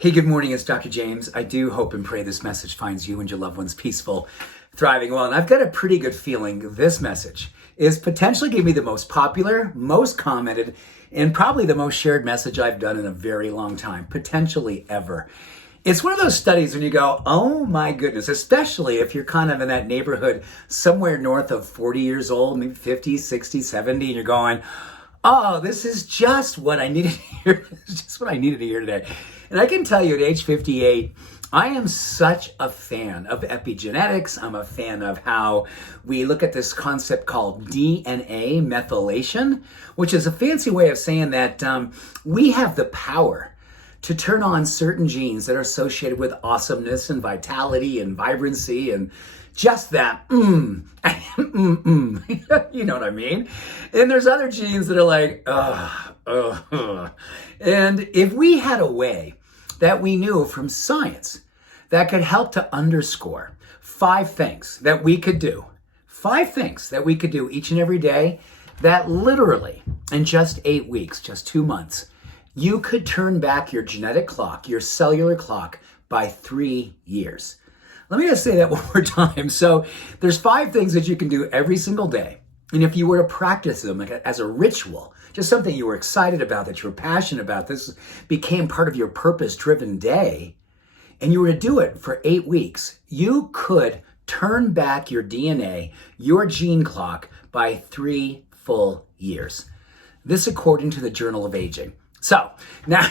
Hey, good morning. It's Dr. James. I do hope and pray this message finds you and your loved ones peaceful, thriving well. And I've got a pretty good feeling this message is potentially going to be the most popular, most commented, and probably the most shared message I've done in a very long time, potentially ever. It's one of those studies when you go, oh my goodness, especially if you're kind of in that neighborhood somewhere north of 40 years old, maybe 50, 60, 70, and you're going, oh, this is just what I needed to hear. It's just what I needed to hear today. And I can tell you at age 58, I am such a fan of epigenetics. I'm a fan of how we look at this concept called DNA methylation, which is a fancy way of saying that we have the power to turn on certain genes that are associated with awesomeness and vitality and vibrancy and just that, you know what I mean? And there's other genes that are like, And if we had a way that we knew from science that could help to underscore 5 things that we could do, 5 things that we could do each and every day, that literally in just 8 weeks, just 2 months, you could turn back your genetic clock, your cellular clock by 3 years. Let me just say that one more time. So there's 5 things that you can do every single day. And if you were to practice them as a ritual, just something you were excited about, that you were passionate about, this became part of your purpose-driven day, and you were to do it for 8 weeks, you could turn back your DNA, your gene clock, by 3 full years. This according to the Journal of Aging. So now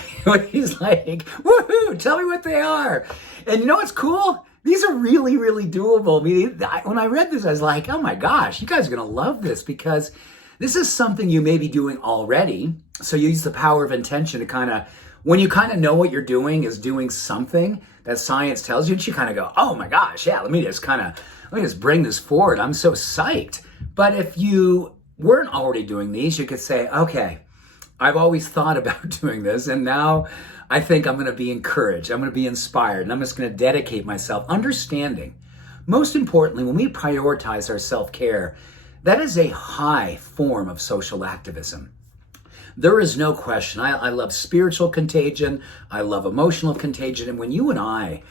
he's like, woohoo, tell me what they are. And you know what's cool? These are really, really doable. I mean, when I read this, I was like, oh my gosh, you guys are going to love this because this is something you may be doing already. So you use the power of intention to kind of, when you kind of know what you're doing is doing something that science tells you, and you kind of go, oh my gosh, yeah, let me just bring this forward. I'm so psyched. But if you weren't already doing these, you could say, okay, I've always thought about doing this, and now I think I'm going to be encouraged. I'm going to be inspired, and I'm just going to dedicate myself. Understanding, most importantly, when we prioritize our self-care, that is a high form of social activism. There is no question. I love spiritual contagion. I love emotional contagion. And when you and I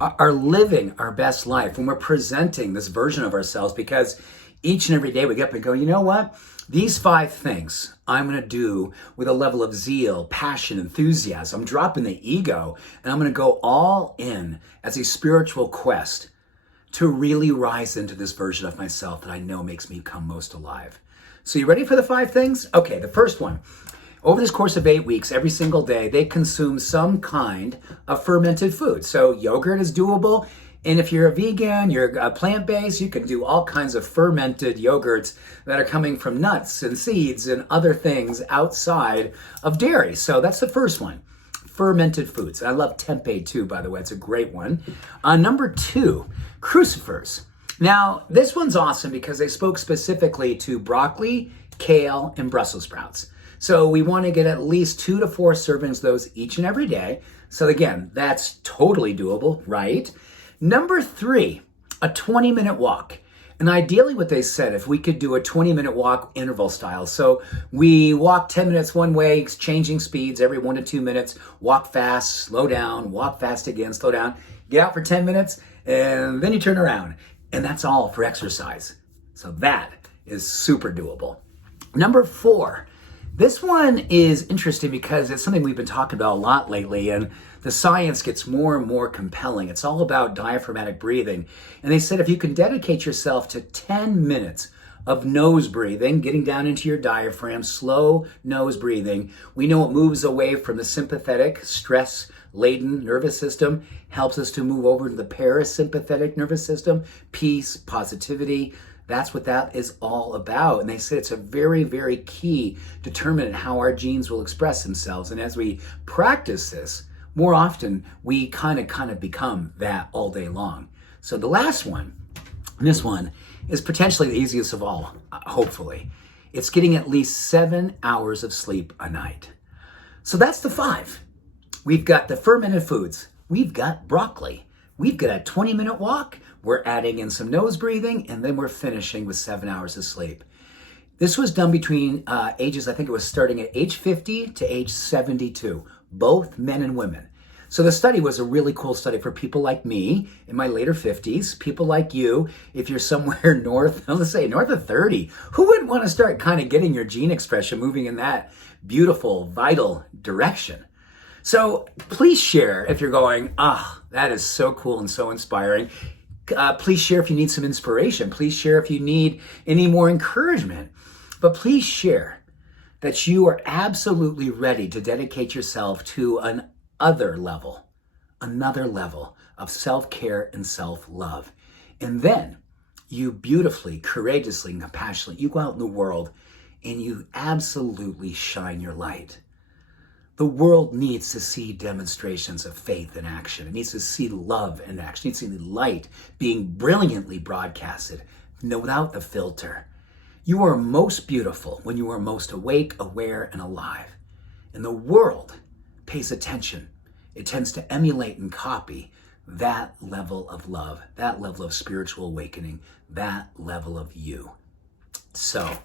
are living our best life, when we're presenting this version of ourselves, because each and every day we get up and go, you know what? These 5 things I'm going to do with a level of zeal, passion, enthusiasm. I'm dropping the ego, and I'm going to go all in as a spiritual quest to really rise into this version of myself that I know makes me come most alive. So you ready for the 5 things? Okay, the first one. Over this course of 8 weeks, every single day, they consume some kind of fermented food. So yogurt is doable. And if you're a vegan, you're plant-based, you can do all kinds of fermented yogurts that are coming from nuts and seeds and other things outside of dairy. So that's the first one, fermented foods. I love tempeh too, by the way. It's a great one. Number 2, cruciferous. Now, this one's awesome because they spoke specifically to broccoli, kale, and Brussels sprouts. So we want to get at least 2 to 4 servings of those each and every day. So again, that's totally doable, right? Number 3, a 20-minute walk. And ideally what they said, if we could do a 20-minute walk interval style. So we walk 10 minutes one way, changing speeds every 1 to 2 minutes, walk fast, slow down, walk fast again, slow down, get out for 10 minutes, and then you turn around. And that's all for exercise. So that is super doable. Number 4, this one is interesting because it's something we've been talking about a lot lately, and the science gets more and more compelling. It's all about diaphragmatic breathing. And they said if you can dedicate yourself to 10 minutes of nose breathing, getting down into your diaphragm, slow nose breathing, we know it moves away from the sympathetic, stress-laden nervous system, helps us to move over to the parasympathetic nervous system, peace, positivity. That's what that is all about. And they said it's a very, very key determinant how our genes will express themselves. And as we practice this, more often we kind of become that all day long. So the last one, and this one is potentially the easiest of all, hopefully. It's getting at least 7 hours of sleep a night. So that's the 5. We've got the fermented foods. We've got broccoli. We've got a 20-minute walk. We're adding in some nose breathing, and then we're finishing with 7 hours of sleep. This was done between ages, I think it was starting at age 50 to age 72, both men and women. So the study was a really cool study for people like me in my later 50s, people like you, if you're somewhere north, let's say north of 30, who wouldn't want to start kind of getting your gene expression moving in that beautiful, vital direction? So please share if you're going, that is so cool and so inspiring. Please share if you need some inspiration. Please share if you need any more encouragement. But please share that you are absolutely ready to dedicate yourself to another level of self-care and self-love. And then you beautifully, courageously, and compassionately, you go out in the world and you absolutely shine your light. The world needs to see demonstrations of faith in action. It needs to see love in action. It needs to see light being brilliantly broadcasted without the filter. You are most beautiful when you are most awake, aware, and alive. And the world pays attention. It tends to emulate and copy that level of love, that level of spiritual awakening, that level of you. So,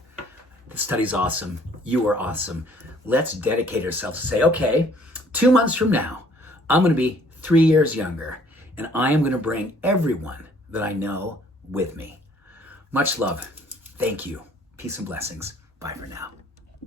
the study's awesome. You are awesome. Let's dedicate ourselves to say, okay, 2 months from now, I'm going to be 3 years younger, and I am going to bring everyone that I know with me. Much love. Thank you. Peace and blessings. Bye for now.